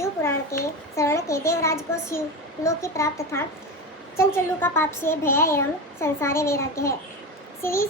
शिव पुराण के शरण के देवराज को शिवलोक प्राप्त था। चंचल्लू का पाप से भय एवं संसारे वैराग्य है। श्री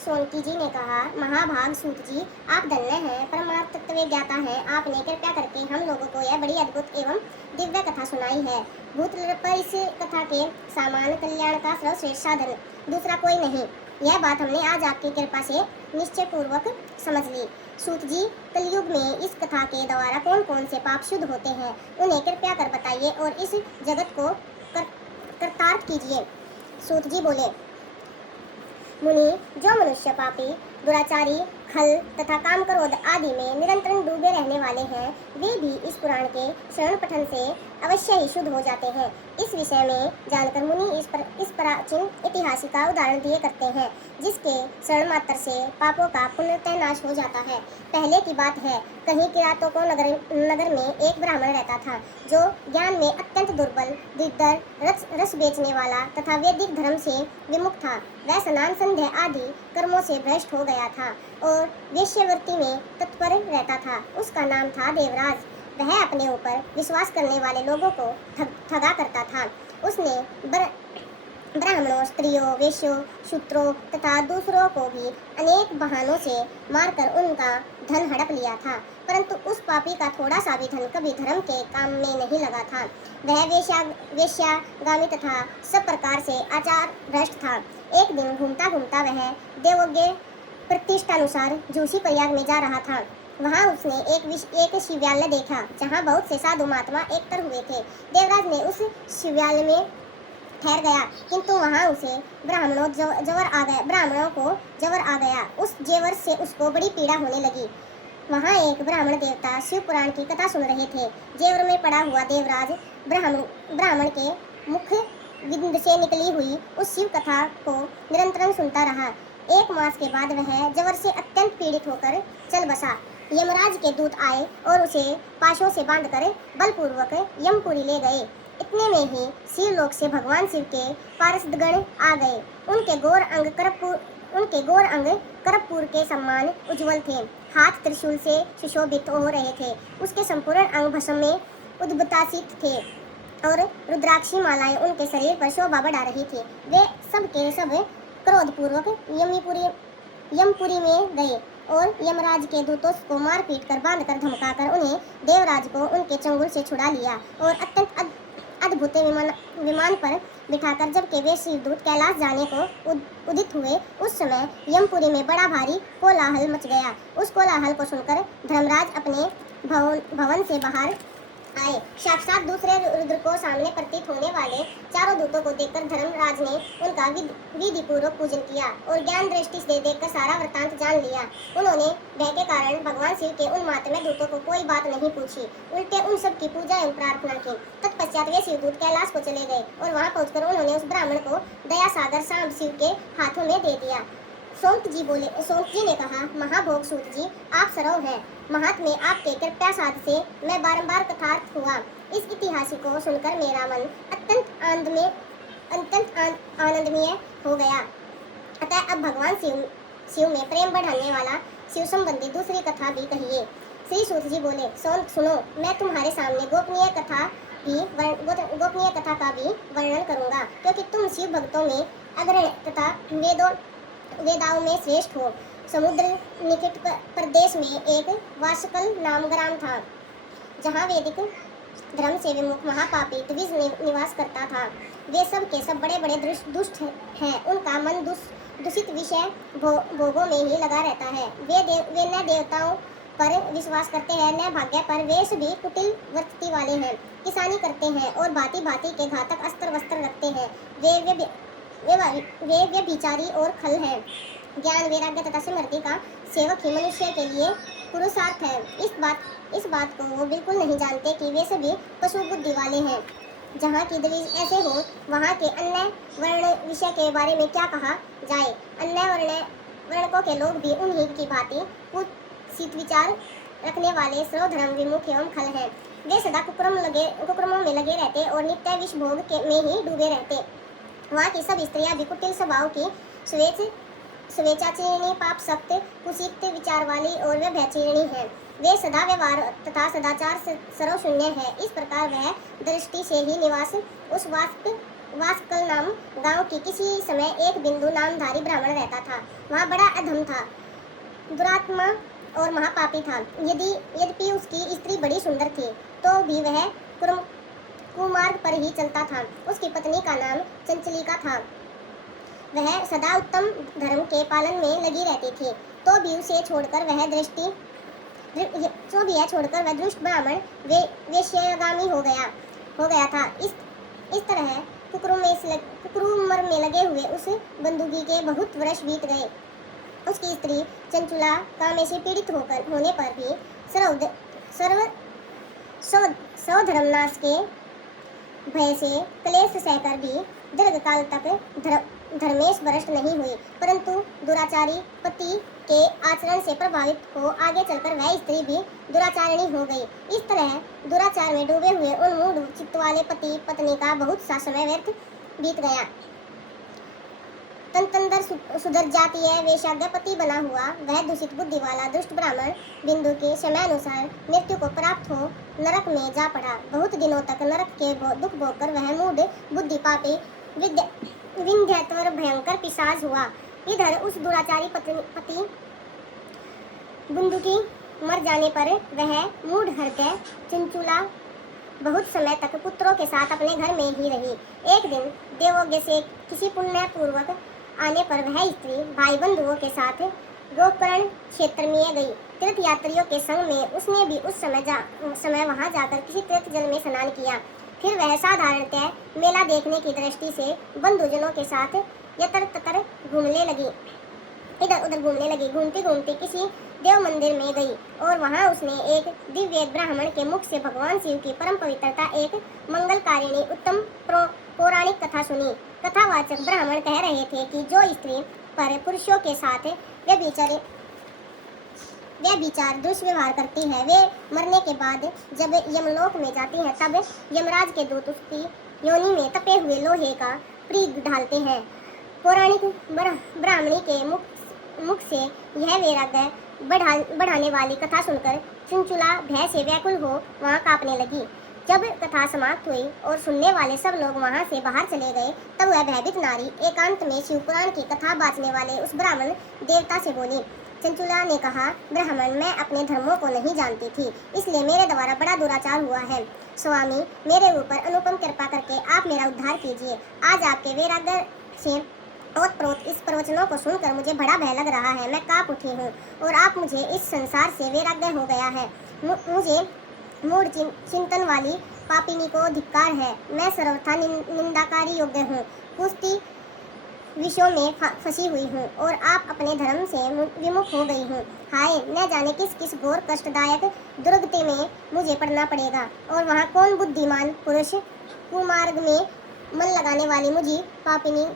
सोनकी जी ने कहा, महाभाग सूत जी, आप धन्य हैं, परमार्थ तत्व ज्ञाता हैं। आपने कृपया करके हम लोगों को यह बड़ी अद्भुत एवं दिव्य कथा सुनाई है। भूतल पर इस कथा के सामान कल्याण का सर्वश्रेष्ठ साधन दूसरा कोई नहीं। यह बात हमने आज आपकी कृपा से निश्चय पूर्वक समझ ली। सूत जी, कलयुग में इस कथा के द्वारा कौन कौन से पाप शुद्ध होते हैं, उन्हें कृपया कर बताइए और इस जगत को कृतार्थ कीजिए। सूत जी बोले, मुनि, जो मनुष्य पापी, दुराचारी, खल तथा काम क्रोध आदि में निरंतर डूबे रहने वाले हैं, वे भी इस पुराण के श्रवण पठन से अवश्य ही शुद्ध हो जाते हैं। इस विषय में जानकर मुनि इस प्राचीन इतिहास का उदाहरण दिए करते हैं, जिसके श्रवण मात्र से पापों का पूर्णतः नाश हो जाता है। पहले की बात है, कहीं किरातों को नगर में एक ब्राह्मण रहता था, जो ज्ञान में अत्यंत दुर्बल, दरिद्र, रस बेचने वाला तथा वैदिक धर्म से विमुख था। वह स्नान संध्या आदि कर्मों से भ्रष्ट हो गया था और वेश्यावृत्ति में तत्पर रहता था। उसका नाम था देवराज। वह अपने ऊपर विश्वास करने वाले लोगों को ठगा करता था। उसने ब्राह्मणों, स्त्रियों, वेश्यों, शूद्रों तथा दूसरों को भी अनेक बहानों से मारकर उनका धन हड़प लिया था, परंतु उस पापी का थोड़ा सा भी धन कभी धर्म के काम में नहीं लगा था। वह वेश्यागामी तथा सब प्रकार से आचार भ्रष्ट था। एक दिन घूमता घूमता वह देवज्ञ प्रतिष्ठानुसार जोशी प्रयाग में जा रहा था। वहाँ उसने एक शिवालय देखा, जहाँ बहुत से साधु महात्मा एकत्र हुए थे। देवराज ने उस शिवालय में ठहर गया, किंतु वहाँ उसे ब्राह्मणों को जवर आ गया। उस जेवर से उसको बड़ी पीड़ा होने लगी। वहाँ एक ब्राह्मण देवता शिव पुराण की कथा सुन रहे थे। जेवर में पड़ा हुआ देवराज ब्राह्मण के मुख विंद से निकली हुई उस शिव कथा को निरंतर सुनता रहा। 1 मास के बाद वह जवर से अत्यंत पीड़ित होकर चल बसा। यमराज के दूत आए और उसे पाशों से बांधकर बलपूर्वक यमपुरी ले गए। इतने में ही शिवलोक से भगवान शिव के पार्षदगण आ गए। उनके गोर अंग कर्पूर के समान उज्जवल थे, हाथ त्रिशूल से सुशोभित हो रहे थे। उसके संपूर्ण अंग भस्म में उद्भासित थे और रुद्राक्षी मालाएं उनके शरीर पर शोभा बढ़ा रही थी। वे सब के सब क्रोधपूर्वक यमपुरी में गए और यमराज के दूतों को मार पीट कर बांधकर धमकाकर उन्हें देवराज को उनके चंगुल से छुड़ा लिया और अत्यंत अद्भुत विमान पर बिठाकर जबकि वे शिवदूत कैलाश जाने को उदित हुए, उस समय यमपुरी में बड़ा भारी कोलाहल मच गया। उस कोलाहल को सुनकर धर्मराज अपने भवन से बाहर आए। साक्षात दूसरे रुद्र को सामने प्रतीत होने वाले चारों दूतों को देखकर धर्मराज ने उनका विधि पूर्वक पूजन किया और ज्ञान दृष्टि से देखकर सारा वृत्तांत जान लिया। उन्होंने भय के कारण भगवान शिव के उन महात्म्य दूतों को कोई बात नहीं पूछी, उल्टे उन सब की पूजा एवं प्रार्थना की। तत्पश्चात वे शिवदूत कैलाश को चले गए और वहाँ पहुंचकर उन्होंने उस ब्राह्मण को दया सागर सांप शिव के हाथों में दे दिया। सोंक जी ने कहा, महाभोग सूत जी, आप सरव हैं। महात्म्य आपके कृपया साध से मैं बारंबार कथार्थ हुआ। इस इतिहास को सुनकर मेरा मन अत्यंत आनंदमय हो गया। अतः अब भगवान शिव में प्रेम बढ़ाने वाला शिव संबंधी दूसरी कथा भी कहिए। श्री सूत जी बोले, सोंक सुनो, मैं तुम्हारे सामने गोपनीय कथा का भी वर्णन करूंगा, क्योंकि तुम शिव भक्तों में अग्रणी तथा वेदाओं में श्रेष्ठ हो। समुद्र निकट प्रदेश में एक वासकल नाम ग्राम था, जहाँ वैदिक धर्म से विमुख महापापी द्विज निवास करता था। वे सब के सब बड़े बड़े दुष्ट हैं। उनका मन दूषित विषय भोगों में ही लगा रहता है। वे न देवताओं पर विश्वास करते हैं, न भाग्य पर। वे सभी कुटिल वृत्ति वाले हैं, किसानी करते हैं और भांति भांति के घातक अस्त्र वस्त्र रखते हैं। वे व्यभिचारी और खल हैं। ज्ञान, वैराग्य तथा स्मृति का सेवक ही मनुष्य के लिए पुरुषार्थ है। इस बात को वो बिल्कुल नहीं जानते कि वे सभी पशु बुद्धि वाले हैं। जहाँ की द्विज ऐसे हो, वहाँ के अन्य वर्ण विषय के बारे में क्या कहा जाए। अन्य वर्णकों के लोग भी उन्हीं की भांति कुत्सित विचार रखने वाले सर्वधर्म विमुख एवं खल हैं। वे सदा कुकर्मों में लगे रहते और नित्य विष भोग में ही डूबे रहते। वहाँ की सब स्त्रियां भी कुटिल स्वभाव की, स्वेच्छाचिनी, पाप सक्त, कुसीत विचार वाली और व्यभिचारिणी हैं। वे सदा व्यवहार तथा सदाचार सर्वशून्य है। इस प्रकार वह दृष्टि से ही निवास उस वास्कल नाम गांव की किसी समय एक बिंदु नामधारी ब्राह्मण रहता था। वह बड़ा अधम था, दुरात्मा और महापापी था। यद्यपि उसकी स्त्री बड़ी सुंदर थी, तो भी वह कुमार्ग पर ही चलता था। उसकी पत्नी का नाम चंचलिका था। वह सदा उत्तम धर्म के पालन में लगी रहती थी, तो भी उसे छोड़कर वह दुष्ट ब्राह्मण वेश्यागामी हो गया था। इस तरह कुकरुमर में लगे हुए उस बंदूकी के बहुत वर्ष बीत गए। उसकी स्त्री चंचुला कामे से पीड़ित होने पर भी स्वधर्मनाश के भय से क्लेश सहकर भी दीर्घकाल तक धर्मेश भ्रष्ट नहीं हुई, परंतु दुराचारी पति के आचरण से प्रभावित हो आगे चलकर वह स्त्री भी दुराचारिणी हो गई। इस तरह दुराचार में डूबे हुए उन मूढ़ चित्त वाले पति पत्नी का बहुत सा समय व्यर्थ बीत गया। तंतंदर सुधर जातीय वेश्याज्ञापति बना हुआ वह दूषित बुद्धि वाला दुष्ट ब्राह्मण बिंदु के समयानुसार मृत्यु को प्राप्त हो नरक में जा पड़ा। बहुत दिनों तक नरक के दुख भोगकर वह मूढ़ बुद्धि पापी विंध्यात्वर भयंकर पिशाच हुआ। इधर उस दुराचारी पति बिंदु की मर जाने पर वह मूढ़ हृदय चंचुला बहुत समय तक पुत्रों के साथ अपने घर में ही रही। एक दिन देवोज्ञ से किसी पुण्य पूर्वक आने पर वह स्त्री भाई बंधुओं के साथ गोकर्ण क्षेत्र में गई। तीर्थ यात्रियों के संग में उसने भी उस समय वहां जाकर किसी तीर्थ जल में स्नान किया। फिर वह साधारणतः मेला देखने की दृष्टि से बंधुजनों के साथ यतर ततर घूमने लगी, इधर उधर घूमने लगी। घूमती घूमती किसी देव मंदिर में गई और वहां उसने एक दिव्य ब्राह्मण के मुख से भगवान शिव की परम पवित्रता, एक मंगलकारिणी उत्तम पौराणिक कथा सुनी। कथावाचक ब्राह्मण कह रहे थे कि जो स्त्री पर पुरुषों के साथ व्यभिचार दुष्व्यवहार करती है, वे मरने के बाद जब यमलोक में जाती है, तब यमराज के दूत उसकी योनि में तपे हुए लोहे का प्रीग डालते हैं। पौराणिक ब्राह्मणी के मुख से यह वैराग्य बढ़ाने वाली कथा सुनकर चंचुला भय से व्याकुल हो वहां कांपने लगी। जब कथा समाप्त हुई और सुनने वाले सब लोग वहां से बाहर चले गए, तब वह भयभीत नारी एकांत में शिवपुराण की कथा बाँचने वाले उस ब्राह्मण देवता से बोली। चंचुला ने कहा, ब्राह्मण, मैं अपने धर्मों को नहीं जानती थी, इसलिए मेरे द्वारा बड़ा दुराचार हुआ है। स्वामी, मेरे ऊपर अनुपम कृपा करके आप मेरा उद्धार कीजिए। आज आपके वैराग्य से ओतप्रोत इस प्रवचनों को सुनकर मुझे बड़ा भय लग रहा है। मैं कांप उठी हूँ और आप मुझे इस संसार से वैराग्य हो गया है। मुझे मूढ़ चिंतन वाली पापिनी को धिक्कार है। मैं सर्वथा निंदाकारी योग्य हूँ, कुस्ती विषयों में फंसी हुई हूँ और आप अपने धर्म से विमुख हो गई हूँ। हाय, न जाने किस किस घोर कष्टदायक दुर्गति में मुझे पड़ना पड़ेगा और वहाँ कौन बुद्धिमान पुरुष कुमार्ग में मन लगाने वाली मुझे पापिनी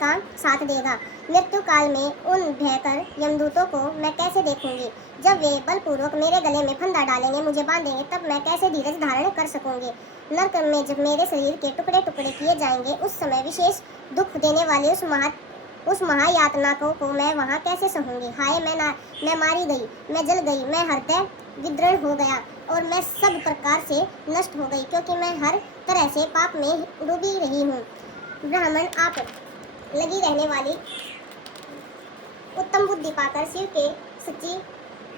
का साथ देगा। मृत्यु काल में उन भयकर यमदूतों को मैं कैसे देखूंगी? जब वे बलपूर्वक मेरे गले में फंदा डालेंगे, मुझे बांधेंगे, तब मैं कैसे धीरज धारण कर सकूंगी? नरक में जब मेरे शरीर के टुकड़े टुकड़े किए जाएंगे, उस समय विशेष दुख देने वाली उस महायातना को मैं वहाँ कैसे सहूंगी? हाय, मैं मारी गई, मैं जल गई, मैं हृदय विदृढ़ हो गया और मैं सब प्रकार से नष्ट हो गई, क्योंकि मैं हर तरह से पाप में डूबी रही हूँ। ब्राह्मण, आप लगी रहने वाली उत्तम बुद्धि पाकर शिव के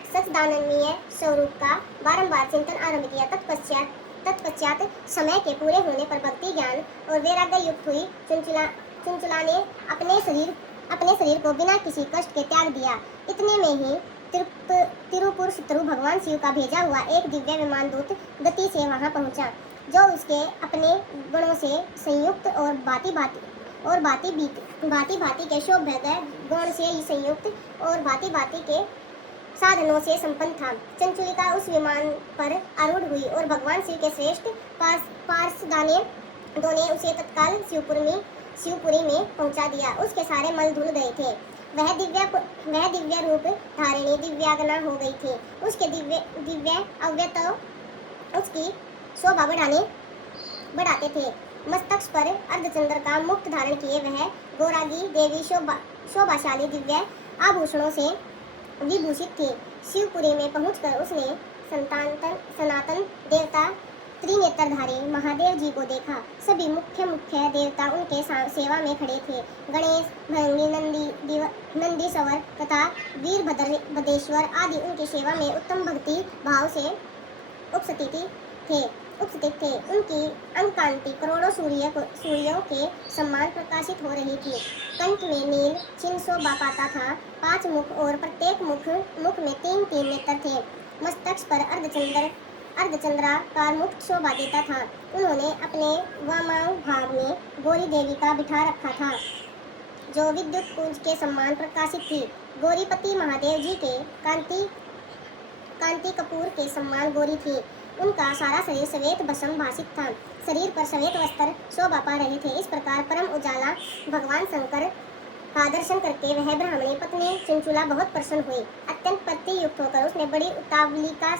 सच्चिदानंदीय स्वरूप का बारंबार चिंतन आरंभ किया। तत्पश्चात समय के पूरे होने पर भक्ति ज्ञान और वैराग्य युक्त हुई चंचुला ने अपने शरीर को बिना किसी कष्ट के त्याग दिया। इतने में ही तिरुपुर शत्रु भगवान शिव का भेजा हुआ एक दिव्य विमान दूत गति से वहां पहुंचा, जो उसके अपने गुणों से संयुक्त और भांति भांति के शोभ्य गुण से संयुक्त और भांति भांति के साधनों से संपन्न था। चंचुलिका उस विमान पर आरूढ़ हुई और भगवान शिव के श्रेष्ठ पार्षदों ने उसे तत्काल शिवपुरी में पहुंचा दिया। उसके सारे मल धुल गए थे। वह दिव्य रूप धारिणी दिव्यांगना हो गई थी। उसके दिव्य अव्यय उसकी शोभा बढ़ाते थे। मस्तक पर अर्धचंद्र का मुक्त धारण किए वह गौरागी देवी शोभाशाली दिव्य आभूषणों से विभूषित थी। शिवपुरी में पहुंचकर उसने सनातन देवता त्रिनेत्रधारी महादेव जी को देखा। सभी मुख्य देवता उनके सेवा में खड़े थे। गणेश, भृंगी, नंदीश्वर तथा वीरभद्रेश्वर आदि उनकी सेवा में उत्तम भक्ति भाव से उपस्थित थे। उनकी अंगकांति करोड़ों सूर्यों के समान प्रकाशित हो रही थी। कंठ में नील चिन्ह शोभा पाता था। 5 मुख और प्रत्येक मुख में 3 नेत्र थे। मस्तक पर अर्धचंद्राकार मुकुट शोभा देता था। उन्होंने अपने वामांग भाग में गौरी देवी का बिठा रखा था, जो विद्युत पुंज के समान प्रकाशित थी। गौरीपति महादेव जी के कांति कपूर के समान गौरी थी। उनका सारा शरीर श्वेत भस्म भासित था। शरीर पर श्वेत वस्त्र शोभा पा रहे थे। इस प्रकार परम उजाला भगवान शंकर का दर्शन करके वह ब्राह्मणी पत्नी चंचुला बहुत प्रसन्न हुई। अत्यंत पति युक्त होकर उसने बड़ी उतावलिका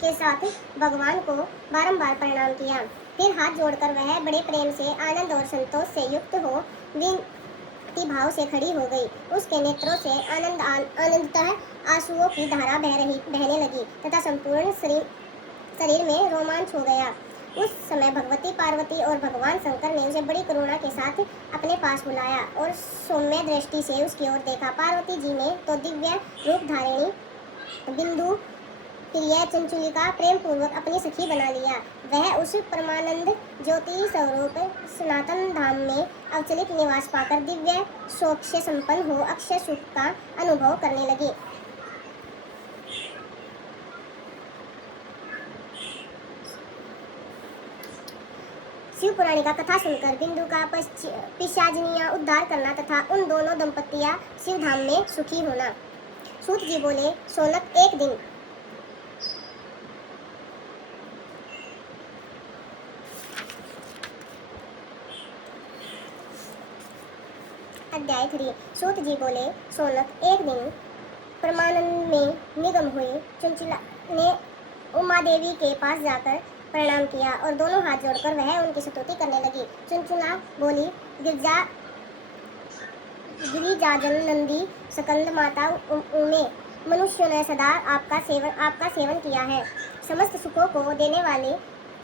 के साथ भगवान को बारंबार प्रणाम किया। फिर हाथ जोड़कर वह बड़े प्रेम से, आनंद और संतोष से युक्त हो विनती भाव से खड़ी हो गई। उसके नेत्रों से आनंदतः आंसुओं की धारा बहने लगी तथा संपूर्ण शरीर में रोमांच हो गया। उस समय भगवती पार्वती और भगवान शंकर ने उसे बड़ी करुणा के साथ अपने पास बुलाया और सौम्य दृष्टि से उसकी ओर देखा। पार्वती जी ने तो दिव्य रूप धारिणी बिंदु प्रिय चंचुलिका प्रेम पूर्वक अपनी सखी बना लिया। वह उस परमानंद ज्योति स्वरूप सनातन धाम में अवचलित निवास पाकर दिव्य शोक से संपन्न हो अक्षय सुख का अनुभव करने लगी। शिव पुराणी का कथा सुनकर बिंदु का पिशाचिनियां उद्धार करना तथा उन दोनों दंपतियां शिव धाम में सुखी होना। सूत जी बोले, सोनक एक दिन अध्याय 3। सूत जी बोले, सोनक एक दिन परमानंद में निगम हुई चंचुला ने उमा देवी के पास जाकर प्रणाम किया और दोनों हाथ जोड़कर वह उनकी स्तुति करने लगी। चंचुला बोली, गिरिजाजन नंदी सकंद माता उमे, मनुष्यों ने सदा आपका सेवन किया है। समस्त सुखों को देने वाले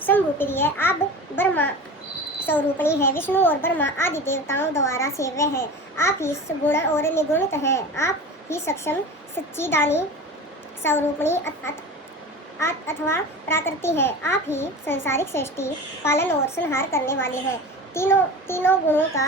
शंभु प्रिय आप ब्रह्मा स्वरूपणी है। विष्णु और ब्रह्मा आदि देवताओं द्वारा सेव्य है। आप ही सगुण और निगुणित हैं। आप ही सक्षम सच्चिदानी स्वरूपणी अथवा प्राकृति है। आप ही संसारिक सृष्टि पालन और संहार करने वाले हैं। तीनों गुणों का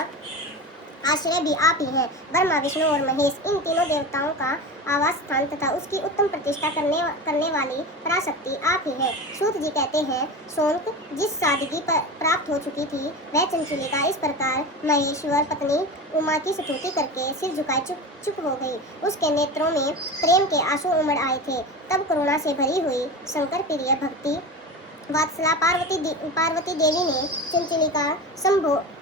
आश्रय भी आप ही हैं। ब्रह्मा, विष्णु और महेश इन तीनों देवताओं का आवास स्थान तथा उसकी उत्तम प्रतिष्ठा करने वाली पराशक्ति आप ही है। सूत जी कहते हैं, सोनक जिस सादगी प्राप्त हो चुकी थी वह चंचुलिका इस प्रकार महेश्वर पत्नी उमा की स्तुति करके सिर झुकाए चुप हो गई। उसके नेत्रों में प्रेम के आंसू उमड़ आए थे। तब करुणा से भरी हुई शंकर प्रिय भक्ति वात्सला पार्वती देवी ने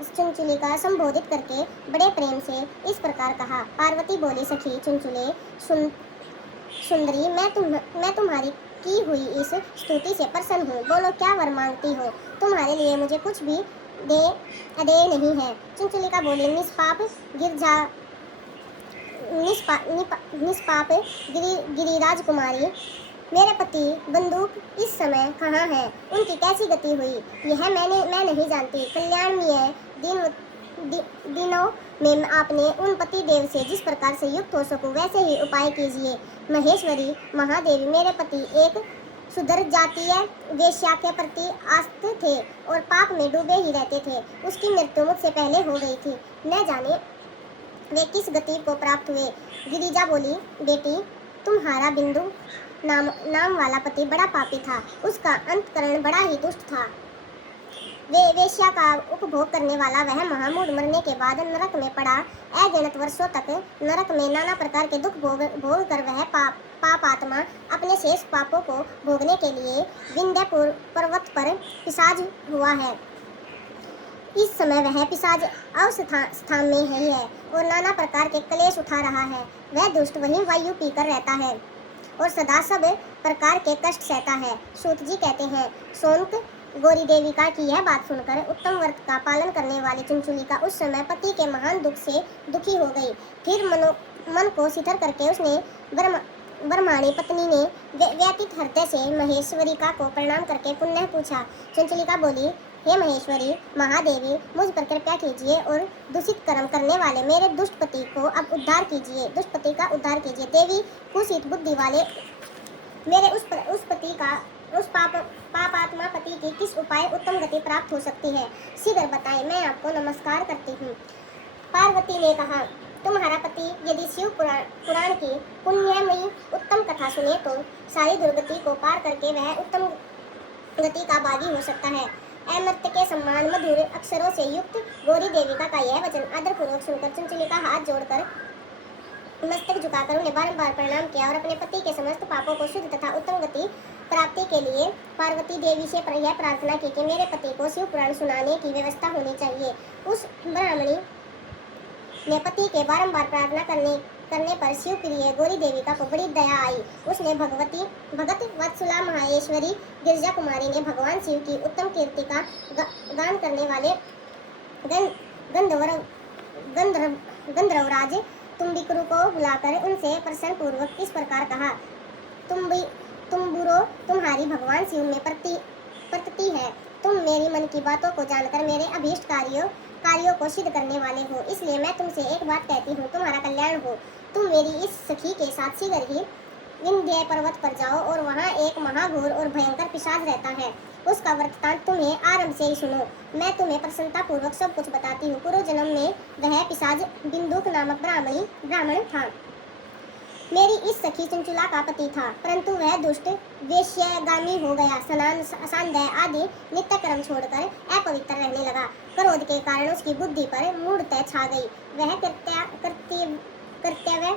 चंचुलिका संबोधित करके बड़े प्रेम से इस प्रकार कहा। पार्वती बोली, सखी चंचुले सुंदरी, मैं तुम्हारी की हुई इस स्तुति से प्रसन्न हूँ। बोलो, क्या वर मांगती हो? तुम्हारे लिए मुझे कुछ भी अदेय नहीं है। चंचुलिका बोली, निष्पाप गिरिराज कुमारी, मेरे पति बंदूक इस समय कहाँ है? उनकी कैसी गति हुई यह मैं नहीं जानती। कल्याणमय दिनों में आपने उन पति देव से जिस प्रकार से युक्त हो सकूं वैसे ही उपाय कीजिए। महेश्वरी महादेवी, मेरे पति एक सुधर जातीय वेश्या के प्रति आस्त थे और पाप में डूबे ही रहते थे। उसकी मृत्यु मुझसे पहले हो गई थी। न जाने वे किस गति को प्राप्त हुए। गिरिजा बोली, बेटी, तुम्हारा बिंदु नाम वाला पति बड़ा पापी था। उसका अंतकरण बड़ा ही दुष्ट था। वेश्या का उपभोग करने वाला वह महामूढ़ मरने के बाद नरक में पड़ा। अगणित वर्षों तक नरक में नाना प्रकार के दुख भोग कर वह पाप आत्मा अपने शेष पापों को भोगने के लिए विंध्य पर्वत पर पिशाच हुआ है। इस समय वह पिशाच अवस्थान में ही है और नाना प्रकार के क्लेश उठा रहा है। वह दुष्ट वहीं वायु पीकर रहता है और सदा सब प्रकार के कष्ट सहता है। सूत जी कहते हैं, सोनक गौरी देविका की यह बात सुनकर उत्तम व्रत का पालन करने वाली चंचुलिका उस समय पति के महान दुख से दुखी हो गई। फिर मन को शिथिल करके उसने ब्रह्माणी पत्नी ने व्यथित हृदय से महेश्वरिका को प्रणाम करके पुनः पूछा। चंचलिका बोली, हे महेश्वरी महादेवी, मुझ पर कृपा कीजिए और दूषित कर्म करने वाले मेरे दुष्ट पति को अब उद्धार कीजिए, दुष्ट पति का उद्धार कीजिए। देवी, कुशीत बुद्धि वाले मेरे उस पति का उस पापात्मा पति की किस उपाय उत्तम गति प्राप्त हो सकती है, शीघ्र बताएं, मैं आपको नमस्कार करती हूँ। पार्वती ने कहा, तुम्हारा पति यदि शिव पुराण की पुण्यमयी उत्तम कथा सुने तो सारी दुर्गति को पार करके वह उत्तम गति का भागी हो सकता है। अमृत के सम्मान मधुर अक्षरों से युक्त गौरी देविका का यह वचन आदरपूर्वक सुनकर चंचलिका हाथ जोड़कर मस्तक झुकाकर उन्हें बारंबार प्रणाम किया और अपने पति के समस्त पापों को शुद्ध तथा उत्तम गति प्राप्ति के लिए पार्वती देवी से यह प्रार्थना की कि मेरे पति को शिव पुराण सुनाने की व्यवस्था होनी चाहिए। उस ब्राह्मणी ने पति के बारंबार प्रार्थना करने पर शिव प्रिय गौरी देविका को बड़ी दया आई। उसने भगत वत्सला महेश्वरी गिरजा कुमारी ने भगवान शिव की उत्तम कीर्ति का गान करने वाले गंधर्वराज तुम्बिकरु को बुलाकर उनसे प्रसन्न पूर्वक इस प्रकार कहा, तुम्बुरो, तुम्हारी भगवान शिव में प्रतीति है। तुम मेरी मन की बातों को जानकर मेरे अभीष्ट कार्यों को सिद्ध करने वाले हो, इसलिए मैं तुमसे एक बात कहती हूँ, तुम्हारा कल्याण हो। तुम मेरी इस सखी के साथ शीघ्र ही विंध्य पर्वत पर जाओ और वहाँ एक महाघोर और भयंकर पिशाच रहता है। उसका वृत्तांत तुम्हें आरंभ से ही सुनो। मैं तुम्हें प्रसन्नता पूर्वक सब कुछ बताती हूँ। पूर्व जन्म में वह पिशाच बिंदुक नामक ब्राह्मण था। मेरी इस सखी चंचुला का पति था, परंतु वह दुष्ट वेश्यागामी हो गया। स्नान सांध्य आदि नित्य कर्म छोड़कर अपवित्र रहने लगा। क्रोध के कारण उसकी बुद्धि पर मूढ़ता छा गई। वह कर्तव्य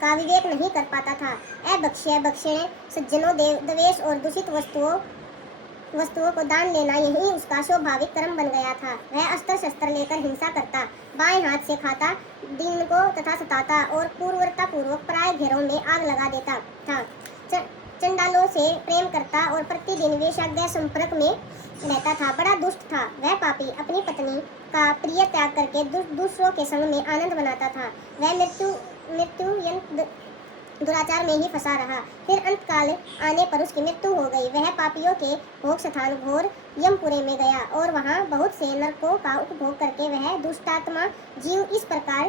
का विवेक नहीं कर पाता था। बक्षिणे सज्जनों द्वेष और दूषित वस्तुओं को दान लेना यही उसका स्वाभाविक कर्म बन गया था। वह अस्त्र शस्त्र लेकर हिंसा करता, बाएं हाथ से खाता, दीन को तथा सताता और पूर्वता पूर्वक प्राय घेरों में आग लगा देता था। चंडालों से प्रेम करता और प्रतिदिन वेश्याग्य संपर्क में रहता था। बड़ा दुष्ट था। वह पापी अपनी पत्नी का प्रिय त्याग करके दूसरों के संग में आनंद बनाता था। वह मृत्यु दुराचार में ही फंसा रहा। फिर अंतकाल आने पर उसकी मृत्यु हो गई। वह पापियों के भोग स्थान घोर यमपुरे में गया और वहाँ बहुत से नरकों का उपभोग करके वह दुष्टात्मा जीव इस प्रकार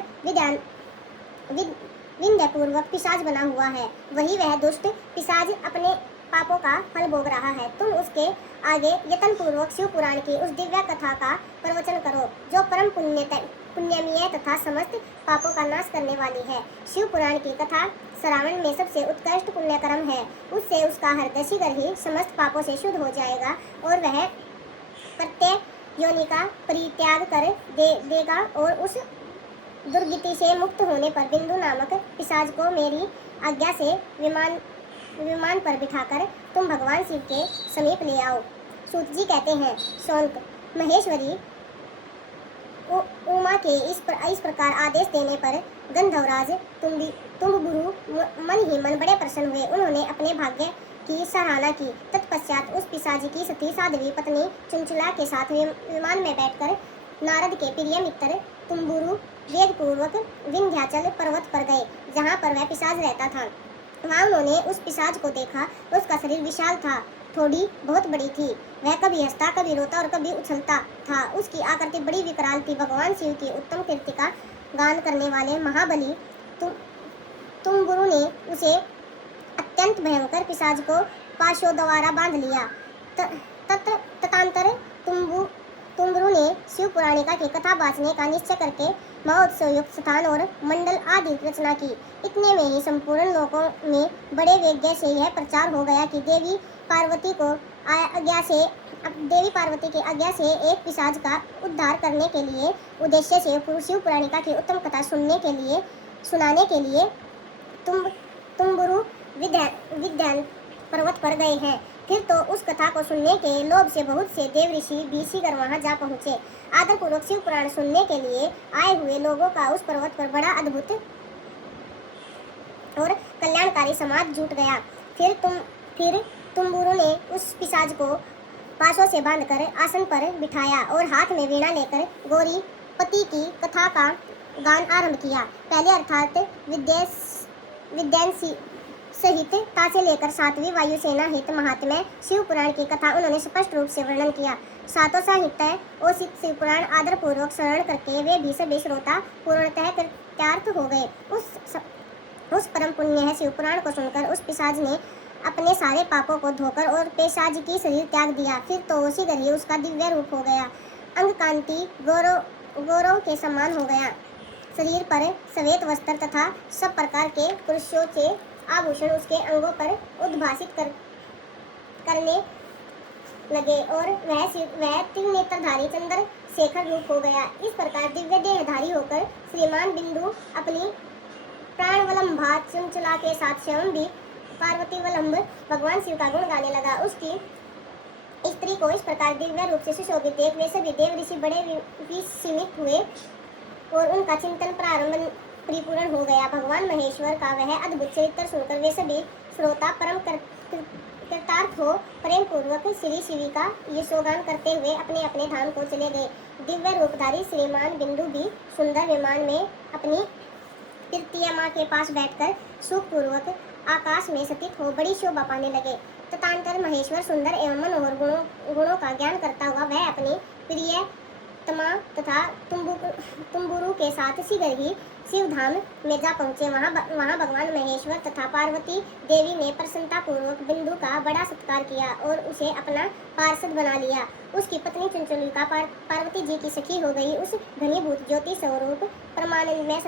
विंध्यपूर्वक पिशाच बना हुआ है। वही वह दुष्ट पिशाच अपने पापों का फल भोग रहा है। तुम उसके आगे यत्न पूर्वक शिव पुराण की उस दिव्य कथा का प्रवचन करो जो परम पुण्यमय तथा समस्त पापों का नाश करने वाली है। शिव पुराण की कथा श्रावण में सबसे उत्कृष्ट पुण्य कर्म है। उससे उसका हृदय शीघ्र ही समस्त पापों से शुद्ध हो जाएगा और वह प्रत्येक योनि का परित्याग कर देगा और उस दुर्गति से मुक्त होने पर बिंदु नामक पिशाच को मेरी आज्ञा से विमान पर बिठाकर तुम भगवान शिव के समीप ले आओ। सूत जी कहते हैं, शौनक, महेश्वरी उमा के इस प्रकार आदेश देने पर गंधर्वराज तुम्बुरु मन ही मन बड़े प्रसन्न हुए। उन्होंने अपने भाग्य की सराहना की। तत्पश्चात उस पिशाची की सती साध्वी पत्नी चंचुला के साथ विमान में बैठकर नारद के प्रिय मित्र तुम्बुरु वेगपूर्वक विंध्याचल पर्वत पर गए, जहाँ पर वह पिशाच रहता था। वहाँ उन्होंने उस पिशाच को देखा। उसका शरीर विशाल था, थोड़ी बहुत बड़ी थी। वह कभी हंसता, कभी रोता और कभी उछलता था। उसकी आकृति बड़ी विकराल थी। भगवान शिव की उत्तम कीर्ति का गान करने वाले महाबली तुम्बुरु ने उसे अत्यंत भयंकर पिशाच को पाशों द्वारा बांध लिया। तदंतर तुम्बुरु ने शिव पुराणिका की कथा बाँचने का निश्चय करके महोत्सव युक्त स्थान और मंडल आदि रचना की। इतने में ही संपूर्ण लोकों में बड़े वेग से यह प्रचार हो गया कि देवी पार्वती की आज्ञा से एक पिशाच का उद्धार करने के लिए उद्देश्य से शिव पुराणिका की उत्तम कथा सुनाने के लिए तुम्बुरु विंध्य पर्वत पर गए हैं। फिर तो उस कथा को सुनने के लोभ से बहुत से देव ऋषि भी शीघ्र वहां जा पहुंचे। आदरपूर्वक शिव पुराण सुनने के लिए आए हुए लोगों का उस पर्वत पर बड़ा अद्भुत और कल्याणकारी समाज जुट गया। फिर तुम्बुरु ने उस पिशाच को पाशों से बांधकर आसन पर बिठाया और हाथ में वीणा लेकर गौरी पति की कथा का गान आरंभ किया। पहले अर्थात सहितता से लेकर 7वीं वायुसेना हित महात्म्य शिव पुराण की कथा उन्होंने स्पष्ट रूप से वर्णन किया। सातों साहित्य और शिव पुराण आदर पूर्वक श्रवण करके वे भी सभी श्रोता पूर्णतः कृतार्थ हो गए। उस परम पुण्य है शिव पुराण को सुनकर उस पिशाच ने अपने सारे पापों को धोकर और पेशाच की शरीर त्याग दिया। फिर तो उसी घर ही उसका दिव्य रूप हो गया, अंग कांति गौरव के समान हो गया। शरीर पर श्वेत वस्त्र तथा सब प्रकार के पुरुषों से आभूषण उसके अंगों पर उद्भासित करने लगे और वह त्रिनेत्रधारी चंद्र शेखर रूप हो गया। इस प्रकार दिव्य देहधारी होकर श्रीमान बिंदु अपनी प्राणवलंबा चंचला के साथ स्वयं भी पार्वती वलंब भगवान शिव का गुण गाने लगा। उसकी स्त्री को इस प्रकार दिव्य रूप से सुशोभित देख वे सभी देव ऋषि बड़े विस्मित हुए और उनका चिंतन प्रारंभ परिपूर्ण हो गया। भगवान महेश्वर का वह अद्भुत चरित्र सुनकर वे सभी श्रोता परम कृतार्थ हो प्रेम पूर्वक श्री शिवी का यशोगान करते हुए अपने अपने धाम को चले गए। दिव्य रूपधारी श्रीमान बिंदु भी सुंदर विमान में अपनी तृतीय माँ के पास बैठकर सुखपूर्वक आकाश में स्थित हो बड़ी शोभा पाने लगे। तदंतर महेश्वर सुंदर एवं मनोहर गुणों का ज्ञान करता हुआ वह अपनी प्रिय तमा तथा तुम्बुरु के साथ शीघ्र ही शिव धाम में जा पहुँचे। वहाँ भगवान महेश्वर तथा पार्वती देवी ने प्रसन्नता पूर्वक बिंदु का बड़ा सत्कार किया और उसे अपना पार्षद बना लिया। उसकी पत्नी चंचलिका पार्वती जी की सखी हो गई। उस घनीभूत ज्योति स्वरूप परमानंद में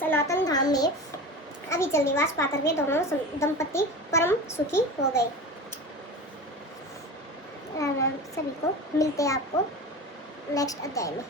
सनातन धाम में अविचल निवास पाकर वे दोनों दंपति परम सुखी हो गए। राम राम सभी को, मिलते हैं आपको नेक्स्ट अध्याय में।